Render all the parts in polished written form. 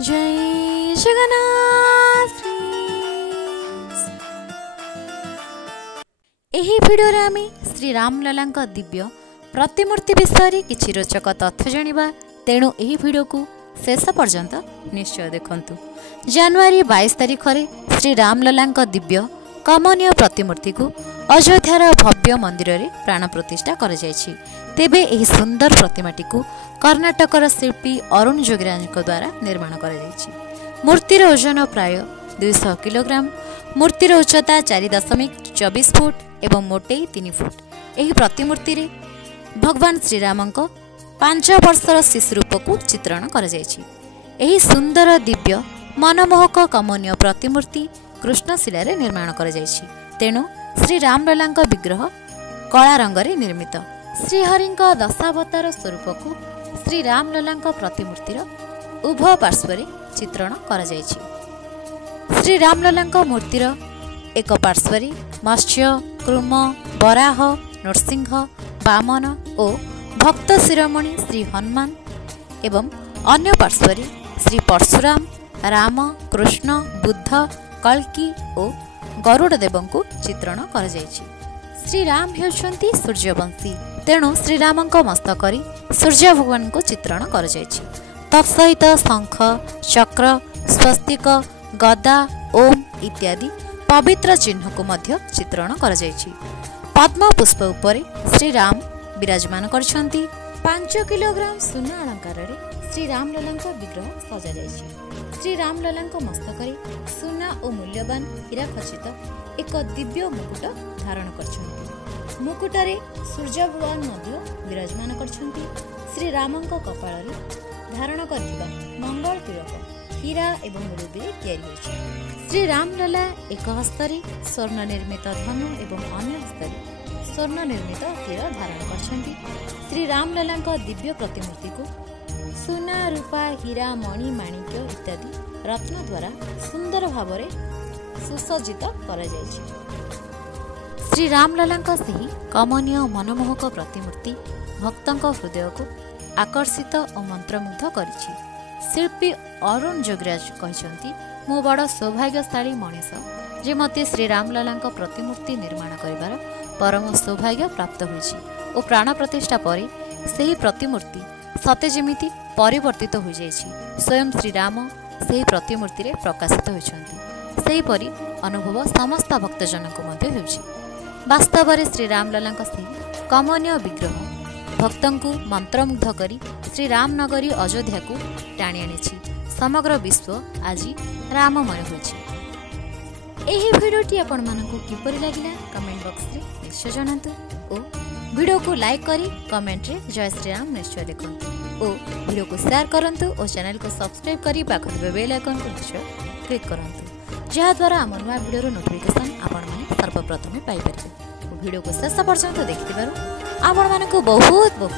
जय जगन्नाथ। एही भिडियो रे आमे श्री रामलला दिव्य प्रतिमूर्ति विषय किछि रोचक तथ्य जानिबा, तेणु एही भिडियो को शेष पर्यंत निश्चय देखंतु। जनवरी 22 तारिख रे श्री रामलला दिव्य कमनीय प्रतिमूर्ति को अयोध्यार भव्य मंदिर रे प्राण प्रतिष्ठा कर जायछि। तेबे एही सुंदर प्रतिमाटी को कर्नाटकर शिल्पी अरुण जोगीराज द्वारा निर्माण कर जायछि। मूर्तिर ओजन प्राय 200 किलोग्राम। मूर्तिर उच्चता 4.24 फुट एवं मोटेई 3 फुट। एही प्रतिमूर्ति रे भगवान श्रीरामक 5 वर्षर शिशु रूप को चित्रण कर जायछि। एही सुंदर दिव्य मनमोहक कमनीय प्रतिमूर्ति कृष्णशिला रे निर्माण कर जायछि। तेणु श्री रामलला विग्रह कला रंगरे निर्मित। श्रीहरिंक दशावतार स्वरूप को श्री रामलला प्रतिमूर्तिर उभय पार्श्व चित्रण कर जायछि। श्री रामलला मूर्तिर एक पार्श्व मत्स्य, कृम, बराह, नरसिंह, वामन और भक्त शिरोमणि श्री हनुमान एवं अन्य पार्श्व श्री परशुराम, राम, कृष्ण, बुद्ध, कल्की और गरुड़ देव को चित्रण कर जायछि। श्री राम हेउछन्ति सूर्यवंशी, तेणु श्रीरामक मस्तक सूर्य भगवान को चित्रण कर जायछि। तत्सहित शंख, चक्र, स्वस्तिक, गदा, ओम इत्यादि पवित्र चिन्ह को मध्य चित्रण कर जायछि। पद्म पुष्प उपरे श्री राम विराजमान करछन्ति। 5 किलोग्राम सुना अलंकार रे श्री रामलला विग्रह सजा जायछि। श्री रामलला मस्तक सुना और मूल्यवान हीरा खचित एक दिव्य मुकुट धारण करछन्ति। मुकुटरे सूर्य भगवान मध्य विराजमान करछन्ति। श्री रामंक कपाल धारण करथिबा मंगल तिलक हीरा एवं रुबी तैयारी होइछि। श्री रामलला एक हस्तरे स्वर्ण निर्मित धनु एवं अन्य हस्तरे स्वर्ण निर्मित तीर धारण करछन्ति। श्री रामलला दिव्य प्रतिमूर्ति को सुना, रूपा, हीरा, मणि, माणिक्य इत्यादि रत्न द्वारा सुंदर भावरे सुसज्जित कर जायछि। श्री रामलला सही कमनीय मनमोहक प्रतिमूर्ति भक्तंक हृदय को आकर्षित और मंत्रमुग्ध करिछि। शिल्पी अरुण जोगीराज कहते, मो बड़ सौभाग्यशाली मनीष जे मते श्री रामलला प्रतिमूर्ति निर्माण करिवार परम सौभाग्य प्राप्त होइछि और प्राण प्रतिष्ठा पर सही प्रतिमूर्ति सते जेमिति परिवर्तित हो जाइछि। स्वयं श्री राम सही प्रतिमूर्ति रे प्रकाशित होइछन्ति। सही परि अनुभव समस्त भक्तजन को मध्य होइछि। वास्तव में श्री रामलला सही कमनीय विग्रह भक्तों को मंत्रमुग्ध करी श्री रामनगरी अयोध्या को टाणी आनिछि। समग्र विश्व आज राममय होइछि। एही भिडियोटी आपण मानकु किपरि लागिला कमेंट बॉक्स रे निश्चय जणांतु और वीडियो को लाइक करी कमेंट रे जय श्री राम निश्चय लिखंतु और वीडियो को शेयर करंतु और चैनल को सब्सक्राइब करी पाखर बेल आइकन को निश्चय क्लिक करंतु, जहा द्वारा हमर नवा वीडियो रो नोटिफिकेशन आपण माने सर्वप्रथम पाई परिबे। वीडियो को शेष पर्यंत देखिथिबारु आपण मानकु बहुत बहुत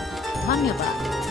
धन्यवाद।